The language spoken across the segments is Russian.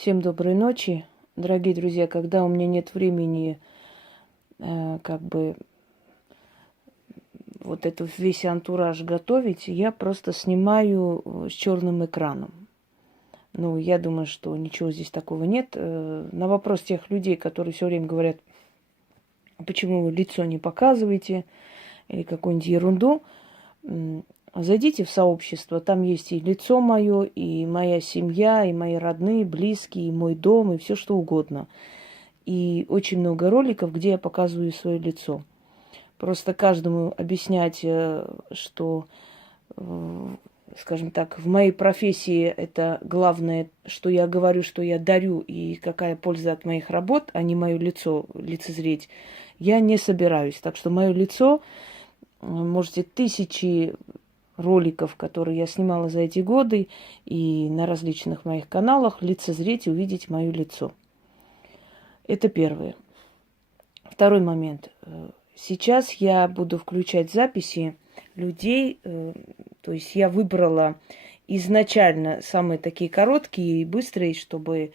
Всем доброй ночи, дорогие друзья. Когда у меня нет времени, как бы вот это весь антураж готовить, я просто снимаю с черным экраном. Ну, я думаю, что ничего здесь такого нет. На вопрос тех людей, которые все время говорят, почему вы лицо не показываете или какую-нибудь ерунду, зайдите в сообщество, там есть и лицо мое, и моя семья, и мои родные, близкие, и мой дом, и все что угодно. И очень много роликов, где я показываю свое лицо. Просто каждому объяснять, что, скажем так, в моей профессии это главное, что я говорю, что я дарю и какая польза от моих работ, а не мое лицо лицезреть, я не собираюсь. Так что мое лицо, можете тысячи роликов, которые я снимала за эти годы, и на различных моих каналах лицезреть и увидеть мое лицо. Это первое. Второй момент. Сейчас я буду включать записи людей, то есть я выбрала изначально самые такие короткие и быстрые, чтобы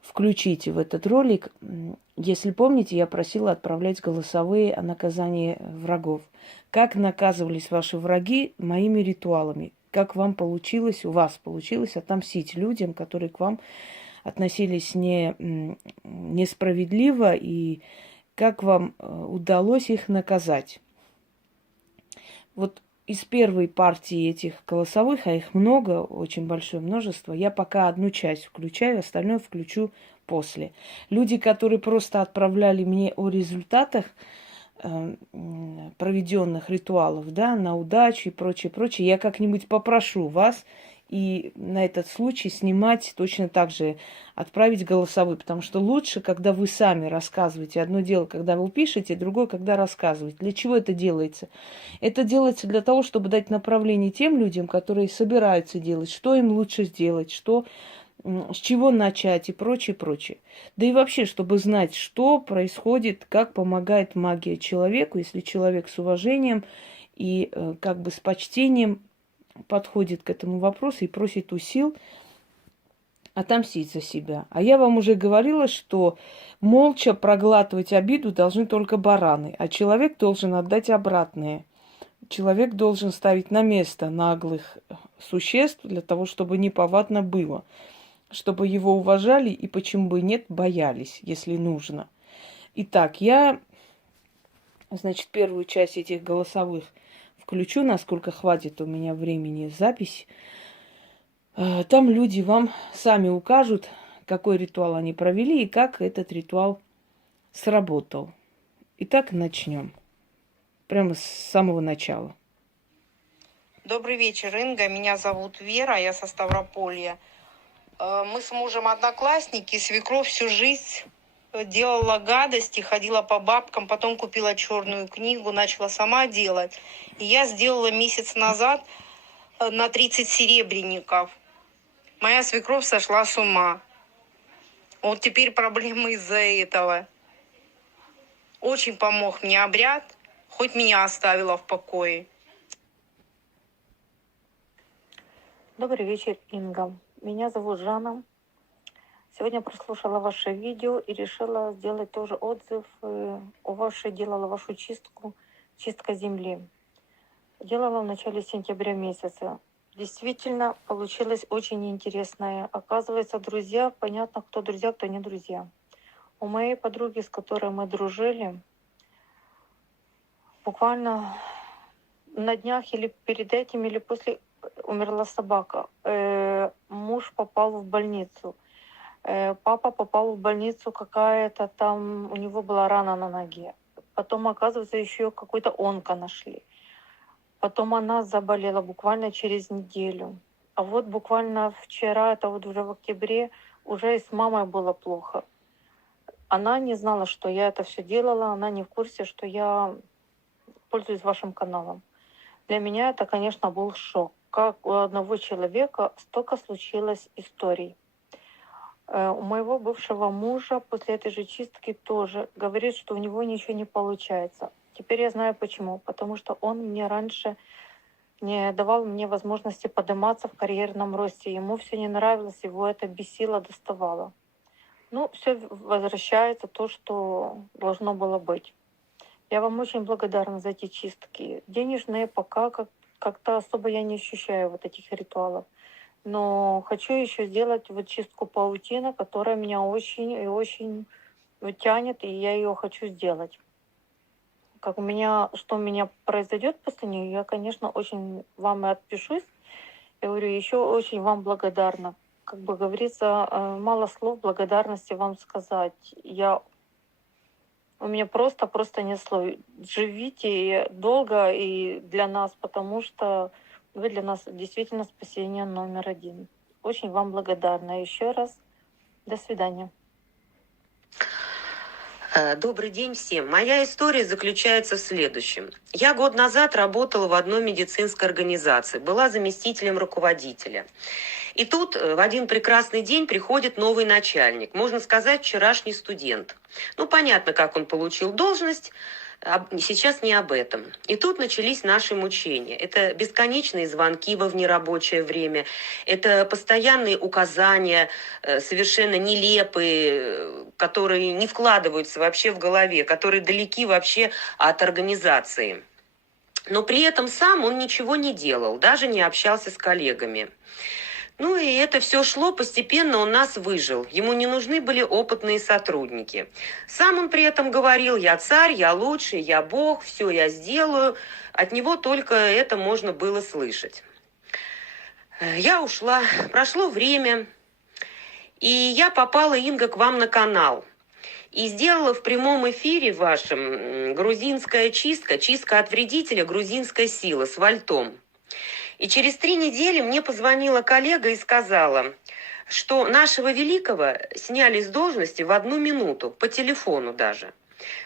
включить в этот ролик. Если помните, я просила отправлять голосовые о наказании врагов. Как наказывались ваши враги моими ритуалами? Как вам получилось, у вас получилось отомстить людям, которые к вам относились несправедливо, и как вам удалось их наказать? Вот из первой партии этих голосовых, а их много, очень большое множество, я пока одну часть включаю, остальное включу после. Люди, которые просто отправляли мне о результатах проведенных ритуалов, да, на удачу и прочее, прочее, я как-нибудь попрошу вас и на этот случай снимать точно так же, отправить голосовые, потому что лучше, когда вы сами рассказываете. Одно дело, когда вы пишете, другое, когда рассказываете. Для чего это делается? Это делается для того, чтобы дать направление тем людям, которые собираются делать, что им лучше сделать, что, с чего начать и прочее, прочее. Да и вообще, чтобы знать, что происходит, как помогает магия человеку, если человек с уважением и как бы с почтением подходит к этому вопросу и просит у сил отомстить за себя. А я вам уже говорила, что молча проглатывать обиду должны только бараны, а человек должен отдать обратное. Человек должен ставить на место наглых существ для того, чтобы неповадно было, чтобы его уважали и, почему бы нет, боялись, если нужно. Итак, я, значит, первую часть этих голосовых включу, насколько хватит у меня времени запись. Там люди вам сами укажут, какой ритуал они провели и как этот ритуал сработал. Итак, начнем. Прямо с самого начала. Добрый вечер, Инга. Меня зовут Вера, я со Ставрополья. Мы с мужем одноклассники. Свекровь всю жизнь делала гадости, ходила по бабкам, потом купила черную книгу, начала сама делать. И я сделала месяц назад на 30 серебряников. Моя свекровь сошла с ума. Вот теперь проблемы из-за этого. Очень помог мне обряд, хоть меня оставила в покое. Добрый вечер, Инга. Меня зовут Жанна. Сегодня прослушала ваше видео и решила сделать тоже отзыв. Делала вашу чистку, чистка земли. Делала в начале сентября месяца. Действительно, получилось очень интересное. Оказывается, друзья, понятно, кто друзья, кто не друзья. У моей подруги, с которой мы дружили, буквально на днях или перед этим, или после умерла собака. Муж попал в больницу. Папа попал в больницу, какая-то там, у него была рана на ноге. Потом, оказывается, еще какой-то онко нашли. Потом она заболела буквально через неделю. А вот буквально вчера, это вот уже в октябре, уже и с мамой было плохо. Она не знала, что я это все делала, она не в курсе, что я пользуюсь вашим каналом. Для меня это, конечно, был шок. Как у одного человека столько случилось историй. У моего бывшего мужа после этой же чистки тоже говорит, что у него ничего не получается. Теперь я знаю почему. Потому что он мне раньше не давал мне возможности подниматься в карьерном росте. Ему все не нравилось, его это бесило, доставало. Ну, все возвращается то, что должно было быть. Я вам очень благодарна за эти чистки. Денежные пока как-то особо я не ощущаю вот этих ритуалов. Но хочу еще сделать вот чистку паутины, которая меня очень и очень тянет, и я ее хочу сделать. Что у меня произойдет после нее, я, конечно, очень вам и отпишусь. Я говорю, еще очень вам благодарна. Как бы говорится, мало слов благодарности вам сказать. У меня просто нет слов. Живите долго и для нас, потому что вы для нас действительно спасение номер один. Очень вам благодарна. Еще раз до свидания. Добрый день всем. Моя история заключается в следующем. Я год назад работала в одной медицинской организации, была заместителем руководителя. И тут в один прекрасный день приходит новый начальник, можно сказать, вчерашний студент. Ну, понятно, как он получил должность, сейчас не об этом. И тут начались наши мучения. Это бесконечные звонки во внерабочее время, это постоянные указания, совершенно нелепые, которые не вкладываются вообще в голове, которые далеки вообще от организации. Но при этом сам он ничего не делал, даже не общался с коллегами. Ну и это все шло постепенно, он нас выжил. Ему не нужны были опытные сотрудники. Сам он при этом говорил: я царь, я лучший, я бог, все я сделаю. От него только это можно было слышать. Я ушла, прошло время, и я попала, Инга, к вам на канал. И сделала в прямом эфире вашем грузинская чистка, чистка от вредителя, грузинская сила с вольтом. И через 3 недели мне позвонила коллега и сказала, что нашего великого сняли с должности в 1 минуту, по телефону даже.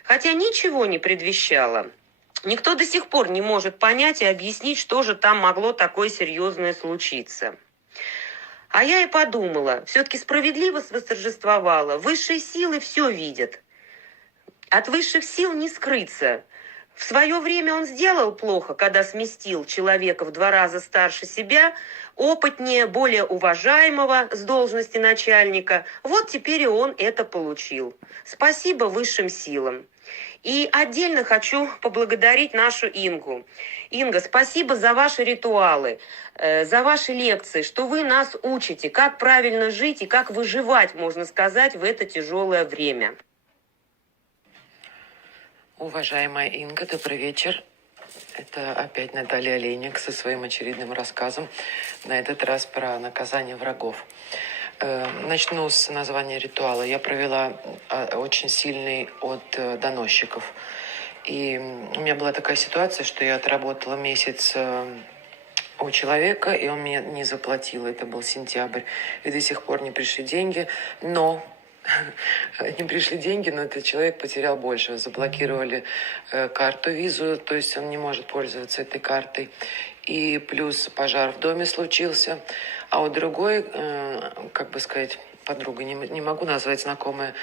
Хотя ничего не предвещало. Никто до сих пор не может понять и объяснить, что же там могло такое серьезное случиться. А я и подумала, все-таки справедливость восторжествовала, высшие силы все видят. От высших сил не скрыться. В свое время он сделал плохо, когда сместил человека в 2 раза старше себя, опытнее, более уважаемого с должности начальника. Вот теперь и он это получил. Спасибо высшим силам. И отдельно хочу поблагодарить нашу Ингу. Инга, спасибо за ваши ритуалы, за ваши лекции, что вы нас учите, как правильно жить и как выживать, можно сказать, в это тяжелое время. Уважаемая Инга, добрый вечер. Это опять Наталья Олейник со своим очередным рассказом, на этот раз про наказание врагов. Начну с названия ритуала. Я провела очень сильный от доносчиков. И у меня была такая ситуация, что я отработала месяц у человека, и он мне не заплатил. Это был сентябрь. И до сих пор не пришли деньги. Но не пришли деньги, но этот человек потерял больше. Заблокировали карту, визу, то есть он не может пользоваться этой картой. И плюс пожар в доме случился. А у другой, как бы сказать, подруга, не могу назвать знакомая,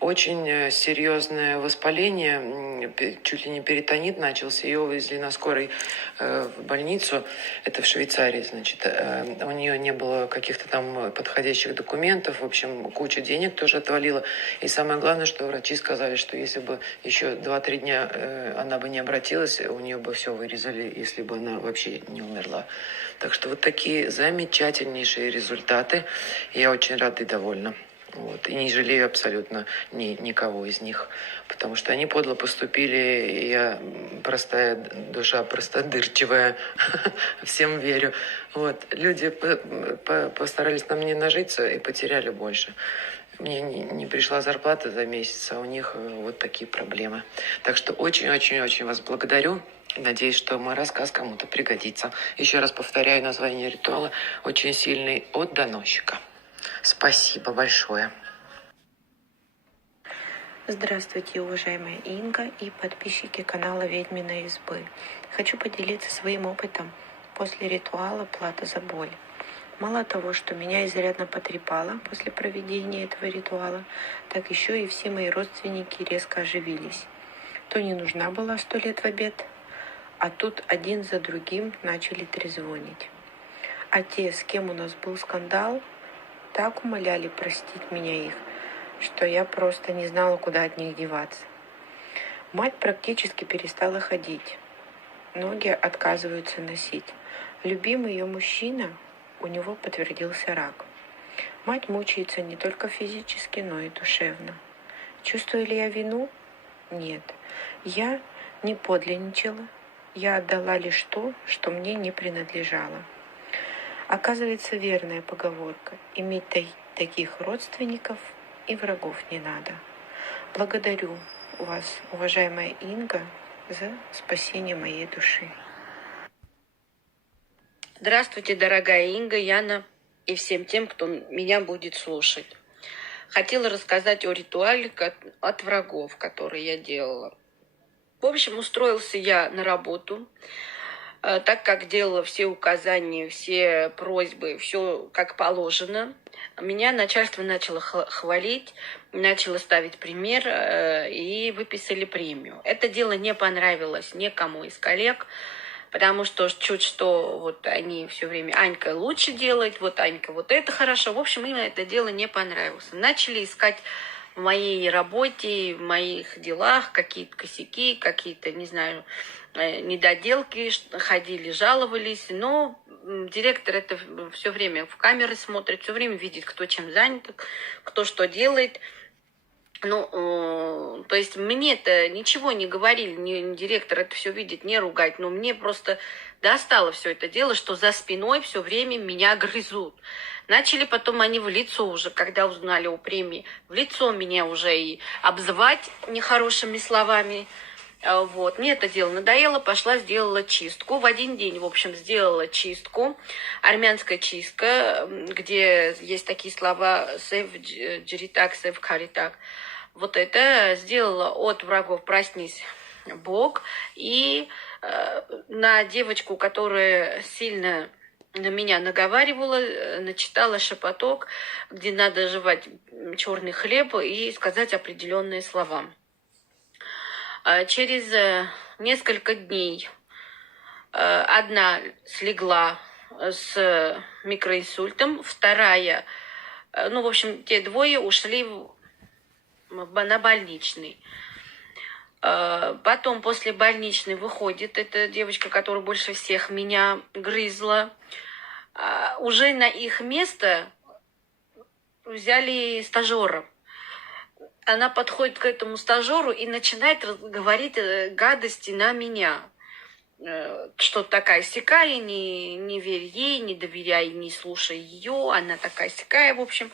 очень серьезное воспаление, чуть ли не перитонит начался, ее увезли на скорой в больницу, это в Швейцарии, значит, у нее не было каких-то там подходящих документов, в общем, куча денег тоже отвалила, и самое главное, что врачи сказали, что если бы еще 2-3 дня она бы не обратилась, у нее бы все вырезали, если бы она вообще не умерла. Так что вот такие замечательнейшие результаты. Я очень рада и довольна. Вот. И не жалею абсолютно никого из них. Потому что они подло поступили. И я простая душа, простодырчивая. Всем верю. Вот. Люди постарались на мне нажиться и потеряли больше. Мне не пришла зарплата за месяц, а у них вот такие проблемы. Так что очень-очень-очень вас благодарю. Надеюсь, что мой рассказ кому-то пригодится. Еще раз повторяю название ритуала. Очень сильный от доносчика. Спасибо большое. Здравствуйте, уважаемая Инга и подписчики канала Ведьминой избы. Хочу поделиться своим опытом после ритуала «Плата за боль». Мало того, что меня изрядно потрепало после проведения этого ритуала, так еще и все мои родственники резко оживились. То не нужна была 100 лет в обед, А тут один за другим начали трезвонить. А те, с кем у нас был скандал, так умоляли простить меня их, что я просто не знала, куда от них деваться. Мать практически перестала ходить. Ноги отказываются носить. Любимый ее мужчина, у него подтвердился рак. Мать мучается не только физически, но и душевно. Чувствую ли я вину? Нет. Я не подлинничала. Я отдала лишь то, что мне не принадлежало. Оказывается, верная поговорка. Иметь таких родственников и врагов не надо. Благодарю вас, уважаемая Инга, за спасение моей души. Здравствуйте, дорогая Инга, Яна и всем тем, кто меня будет слушать. Хотела рассказать о ритуале от врагов, который я делала. В общем, устроился я на работу, так как делала все указания, все просьбы, все как положено. Меня начальство начало хвалить, начало ставить пример и выписали премию. Это дело не понравилось никому из коллег, потому что чуть что вот они все время Анька лучше делает, вот Анька вот это хорошо. В общем, им это дело не понравилось. Начали искать в моей работе, в моих делах какие-то косяки, какие-то, не знаю, недоделки, ходили, жаловались. Но директор это все время в камеры смотрит, все время видит, кто чем занят, кто что делает. Ну, то есть мне-то ничего не говорили, директор это все видит, не ругать, но мне просто достало все это дело, что за спиной все время меня грызут. Начали потом они в лицо уже, когда узнали о премии, в лицо меня уже и обзывать нехорошими словами. Вот. Мне это дело надоело, пошла, сделала чистку. В один день, в общем, сделала чистку, армянская чистка, где есть такие слова «сев джиритак, сев каритак». Вот это сделала от врагов «Проснись, Бог». И на девочку, которая сильно на меня наговаривала, начитала шепоток, где надо жевать черный хлеб и сказать определенные слова. Через несколько дней одна слегла с микроинсультом, вторая, ну, в общем, те двое ушли на больничный. Потом после больничной выходит эта девочка, которая больше всех меня грызла. Уже на их место взяли стажера. Она подходит к этому стажеру и начинает говорить гадости на меня. Что такая сякая, не верь ей, не доверяй, не слушай ее, она такая сякая, в общем.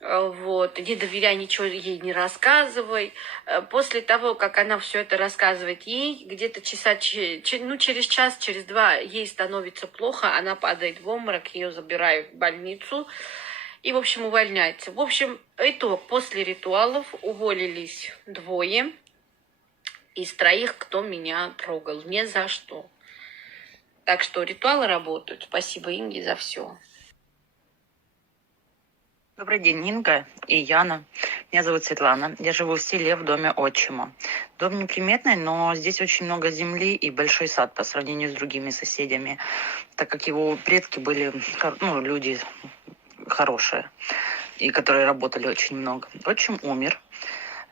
Вот, не доверяй, ничего ей не рассказывай. После того, как она все это рассказывает ей, где-то через час, через два ей становится плохо, она падает в обморок, ее забирают в больницу и, в общем, увольняется. В общем, итог, после ритуалов уволились двое из троих, кто меня трогал, ни за что. Так что ритуалы работают. Спасибо Инге за все. Добрый день, Инга и Яна. Меня зовут Светлана. Я живу в селе в доме отчима. Дом неприметный, но здесь очень много земли и большой сад по сравнению с другими соседями, так как его предки были люди хорошие, и которые работали очень много. Отчим умер.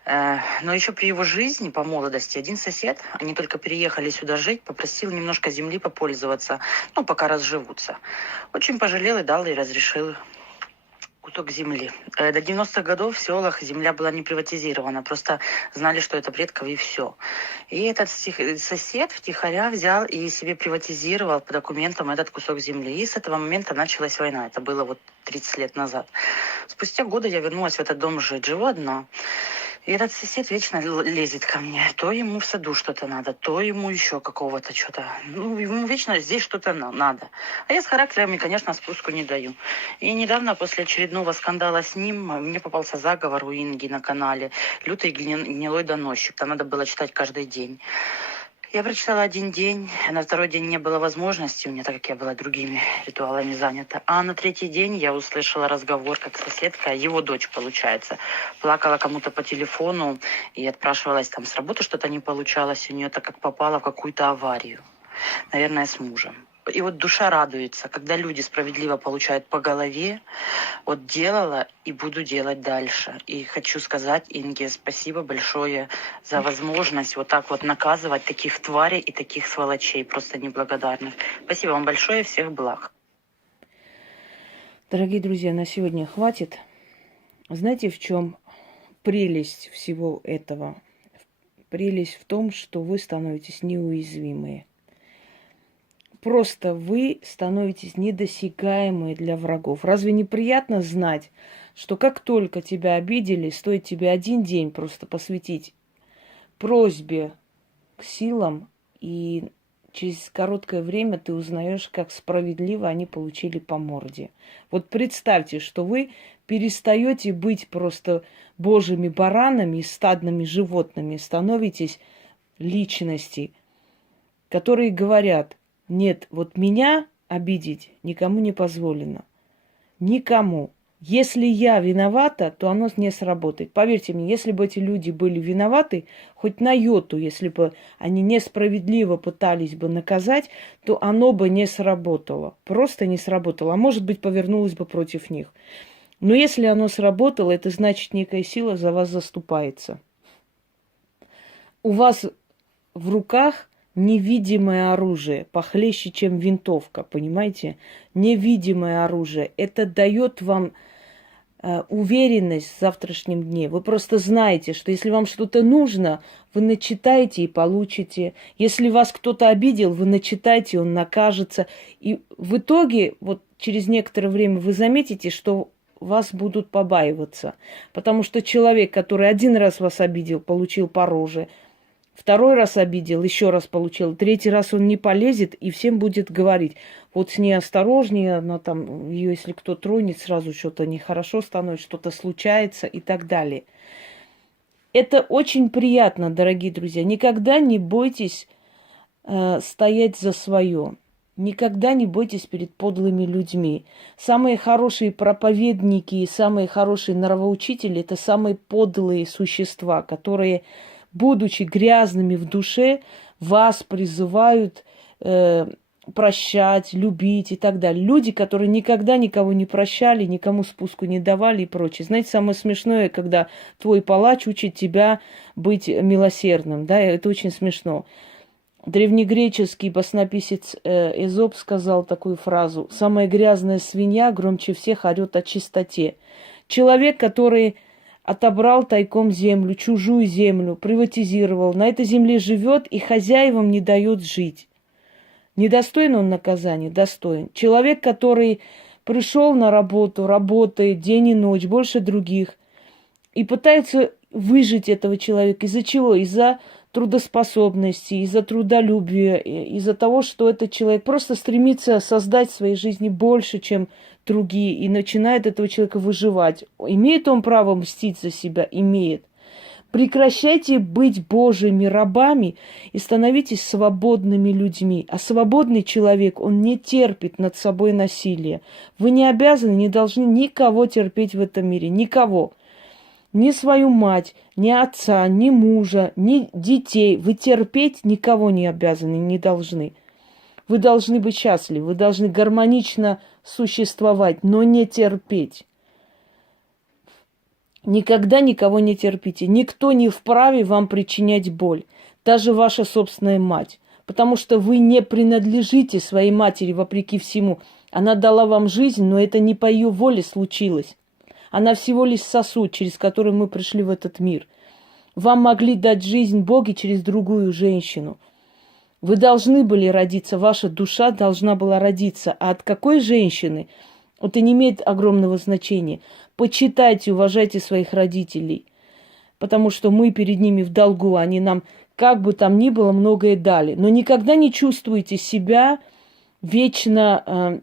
Но еще при его жизни, по молодости, один сосед, они только переехали сюда жить, попросил немножко земли попользоваться, пока разживутся. Очень пожалел и дал, и разрешил кусок земли. До 90-х годов в селах земля была не приватизирована, просто знали, что это предков, и все. И этот сосед втихаря взял и себе приватизировал по документам этот кусок земли. И с этого момента началась война. Это было 30 лет назад. Спустя годы я вернулась в этот дом жить. Живу одна. И этот сосед вечно лезет ко мне. То ему в саду что-то надо, то ему еще какого-то что-то. Ему вечно здесь что-то надо. А я с характерами, конечно, спуску не даю. И недавно, после очередного скандала с ним, мне попался заговор у Инги на канале. Лютый гнилой доносчик. Там надо было читать каждый день. Я прочитала один день, на второй день не было возможности у меня, так как я была другими ритуалами занята. А на третий день я услышала разговор, как соседка, его дочь, получается, плакала кому-то по телефону и отпрашивалась там с работы, что-то не получалось у нее, так как попала в какую-то аварию, наверное, с мужем. И вот душа радуется, когда люди справедливо получают по голове. Вот делала и буду делать дальше. И хочу сказать Инге спасибо большое за возможность вот так вот наказывать таких тварей и таких сволочей, просто неблагодарных. Спасибо вам большое, всех благ. Дорогие друзья, на сегодня хватит. Знаете, в чем прелесть всего этого? Прелесть в том, что вы становитесь неуязвимые. Просто вы становитесь недосягаемые для врагов. Разве не приятно знать, что как только тебя обидели, стоит тебе один день просто посвятить просьбе к силам, и через короткое время ты узнаешь, как справедливо они получили по морде. Вот представьте, что вы перестаете быть просто божьими баранами и стадными животными, становитесь личности, которые говорят: нет, вот меня обидеть никому не позволено. Никому. Если я виновата, то оно не сработает. Поверьте мне, если бы эти люди были виноваты, хоть на йоту, если бы они несправедливо пытались бы наказать, то оно бы не сработало. Просто не сработало. А может быть, повернулось бы против них. Но если оно сработало, это значит, некая сила за вас заступается. У вас в руках невидимое оружие, похлеще, чем винтовка, понимаете? Невидимое оружие. Это дает вам уверенность в завтрашнем дне. Вы просто знаете, что если вам что-то нужно, вы начитаете и получите. Если вас кто-то обидел, вы начитаете, он накажется. И в итоге, вот через некоторое время вы заметите, что вас будут побаиваться. Потому что человек, который один раз вас обидел, получил по роже, второй раз обидел, еще раз получил, третий раз он не полезет и всем будет говорить: вот с ней осторожнее, она там, ее если кто тронет, сразу что-то нехорошо становится, что-то случается и так далее. Это очень приятно, дорогие друзья. Никогда не бойтесь стоять за свое. Никогда не бойтесь перед подлыми людьми. Самые хорошие проповедники и самые хорошие нравоучители – это самые подлые существа, которые, будучи грязными в душе, вас призывают прощать, любить и так далее. Люди, которые никогда никого не прощали, никому спуску не давали и прочее. Знаете, самое смешное, когда твой палач учит тебя быть милосердным. Да, это очень смешно. Древнегреческий баснописец Эзоп сказал такую фразу: «Самая грязная свинья громче всех орет о чистоте». Человек, который отобрал тайком землю, чужую землю, приватизировал, на этой земле живет и хозяевам не дает жить. Недостоин он наказания? Достоин. Человек, который пришел на работу, работает день и ночь, больше других, и пытается выжить этого человека. Из-за чего? Из-за трудоспособности, из-за трудолюбия, из-за того, что этот человек просто стремится создать в своей жизни больше, чем другие, и начинает этого человека выживать. Имеет он право мстить за себя? Имеет. Прекращайте быть Божьими рабами и становитесь свободными людьми. А свободный человек, он не терпит над собой насилие. Вы не обязаны, не должны никого терпеть в этом мире. Никого. Ни свою мать, ни отца, ни мужа, ни детей. Вы терпеть никого не обязаны, не должны. Вы должны быть счастливы, вы должны гармонично существовать, но не терпеть. Никогда никого не терпите. Никто не вправе вам причинять боль. Даже ваша собственная мать. Потому что вы не принадлежите своей матери вопреки всему. Она дала вам жизнь, но это не по ее воле случилось. Она всего лишь сосуд, через который мы пришли в этот мир. Вам могли дать жизнь боги через другую женщину. Вы должны были родиться, ваша душа должна была родиться. А от какой женщины? Это не имеет огромного значения. Почитайте, уважайте своих родителей. Потому что мы перед ними в долгу. Они нам, как бы там ни было, многое дали. Но никогда не чувствуйте себя вечно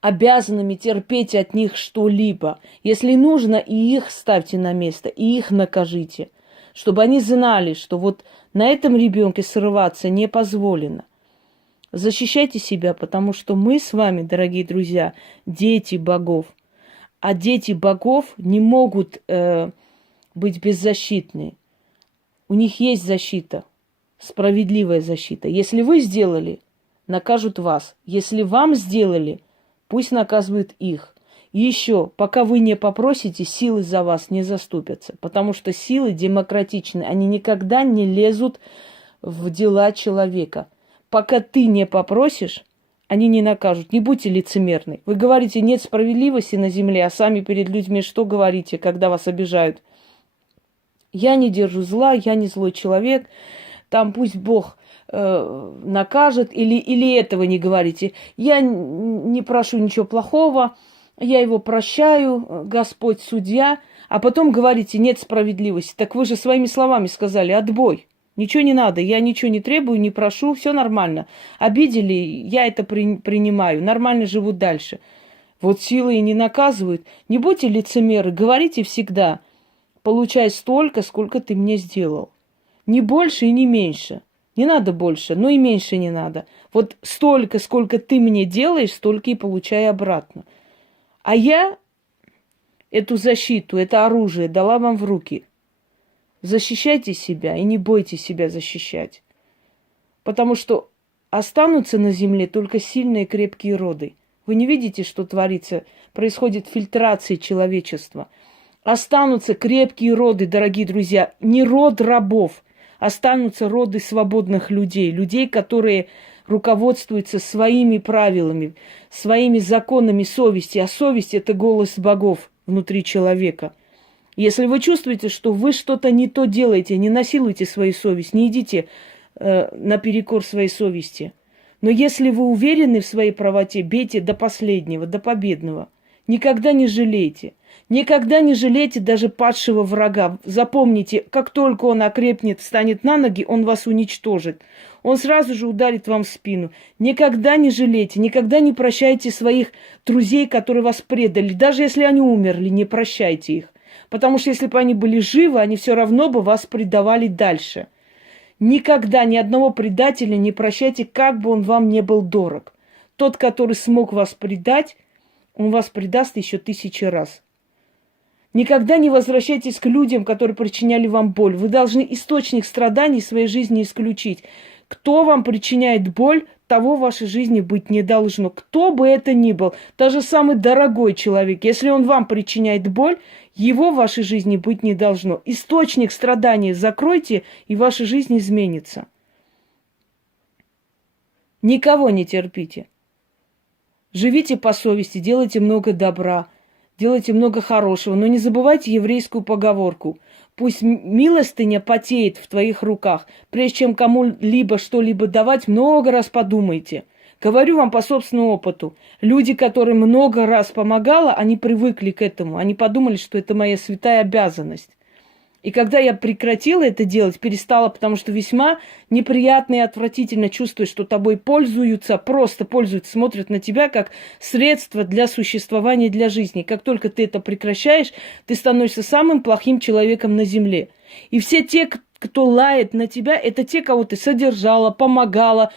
обязанными терпеть от них что-либо. Если нужно, и их ставьте на место, и их накажите. чтобы они знали, что вот на этом ребенке срываться не позволено. Защищайте себя, потому что мы с вами, дорогие друзья, дети богов. А дети богов не могут быть беззащитны. У них есть защита, справедливая защита. Если вы сделали, накажут вас. Если вам сделали, пусть наказывают их. И еще, пока вы не попросите, силы за вас не заступятся. Потому что силы демократичны, они никогда не лезут в дела человека. Пока ты не попросишь, они не накажут. Не будьте лицемерны. Вы говорите, нет справедливости на земле, а сами перед людьми что говорите, когда вас обижают? Я не держу зла, я не злой человек. Там пусть Бог накажет. Или этого не говорите. Я не прошу ничего плохого. Я его прощаю, Господь судья. А потом говорите, нет справедливости. Так вы же своими словами сказали, отбой. Ничего не надо, я ничего не требую, не прошу, все нормально. Обидели, я это принимаю, нормально живу дальше. Вот силы и не наказывают. Не будьте лицемеры, говорите всегда, получай столько, сколько ты мне сделал. Не больше и не меньше. Не надо больше, но и меньше не надо. Вот столько, сколько ты мне делаешь, столько и получай обратно. А я эту защиту, это оружие дала вам в руки. Защищайте себя и не бойтесь себя защищать. Потому что останутся на земле только сильные крепкие роды. Вы не видите, что творится? Происходит фильтрация человечества. Останутся крепкие роды, дорогие друзья, не род рабов. Останутся роды свободных людей. Людей, которые руководствуются своими правилами, своими законами совести. А совесть – это голос богов внутри человека. Если вы чувствуете, что вы что-то не то делаете, не насилуйте свою совесть, не идите наперекор своей совести. Но если вы уверены в своей правоте, бейте до последнего, до победного. Никогда не жалейте. Никогда не жалейте даже падшего врага. Запомните, как только он окрепнет, встанет на ноги, он вас уничтожит. Он сразу же ударит вам в спину. Никогда не жалейте, никогда не прощайте своих друзей, которые вас предали. Даже если они умерли, не прощайте их. Потому что если бы они были живы, они все равно бы вас предавали дальше. Никогда ни одного предателя не прощайте, как бы он вам не был дорог. Тот, который смог вас предать, он вас предаст еще 1000 раз. Никогда не возвращайтесь к людям, которые причиняли вам боль. Вы должны источник страданий в своей жизни исключить. Кто вам причиняет боль, того в вашей жизни быть не должно. Кто бы это ни был, даже самый дорогой человек, если он вам причиняет боль, его в вашей жизни быть не должно. Источник страданий закройте, и ваша жизнь изменится. Никого не терпите. Живите по совести, делайте много добра, делайте много хорошего, но не забывайте еврейскую поговорку. Пусть милостыня потеет в твоих руках. Прежде чем кому-либо что-либо давать, много раз подумайте. Говорю вам по собственному опыту. Люди, которым много раз помогала, они привыкли к этому. Они подумали, что это моя святая обязанность. И когда я прекратила это делать, перестала, потому что весьма неприятно и отвратительно чувствуешь, что тобой пользуются, просто пользуются, смотрят на тебя как средство для существования, для жизни. Как только ты это прекращаешь, ты становишься самым плохим человеком на земле. И все те, кто лает на тебя, это те, кого ты содержала, помогала.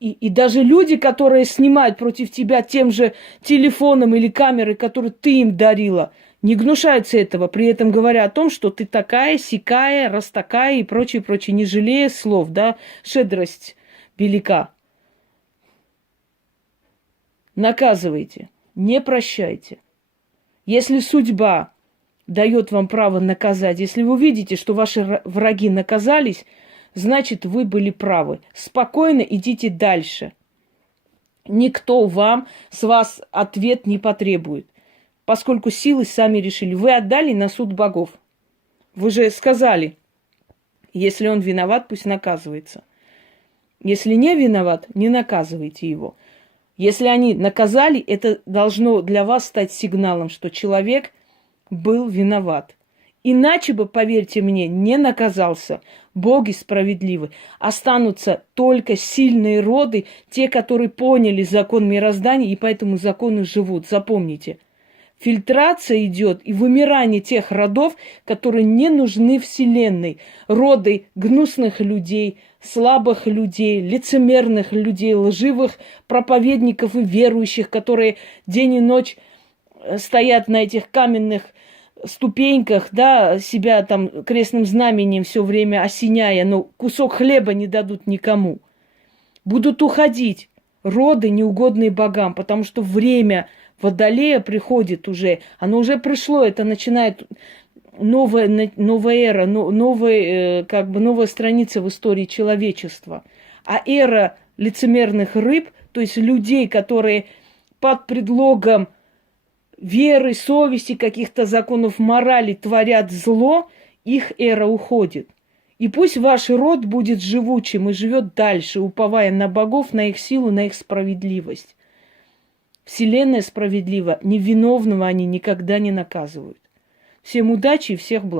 И даже люди, которые снимают против тебя тем же телефоном или камерой, которую ты им дарила, не гнушаются этого, при этом говоря о том, что ты такая, сякая, раз такая и прочее, прочее, не жалея слов, да, щедрость велика. Наказывайте, не прощайте. Если судьба дает вам право наказать, если вы видите, что ваши враги наказались, значит, вы были правы. Спокойно идите дальше. Никто вам с вас ответ не потребует. Поскольку силы сами решили. Вы отдали на суд богов. Вы же сказали, если он виноват, пусть наказывается. Если не виноват, не наказывайте его. Если они наказали, это должно для вас стать сигналом, что человек был виноват. Иначе бы, поверьте мне, не наказался. Боги справедливы. Останутся только сильные роды, те, которые поняли закон мироздания и по этому закону живут. Запомните. фильтрация идет и вымирание тех родов, которые не нужны Вселенной. Роды гнусных людей, слабых людей, лицемерных людей, лживых проповедников и верующих, которые день и ночь стоят на этих каменных ступеньках, да, себя там крестным знаменем все время осеняя, но кусок хлеба не дадут никому. Будут уходить роды, неугодные богам, потому что время Водолея приходит уже, оно уже пришло, это начинает новая эра, новая страница в истории человечества. А эра лицемерных рыб, то есть людей, которые под предлогом веры, совести, каких-то законов морали творят зло, их эра уходит. И пусть ваш род будет живучим и живет дальше, уповая на богов, на их силу, на их справедливость. Вселенная справедлива, невиновного они никогда не наказывают. Всем удачи и всех благ.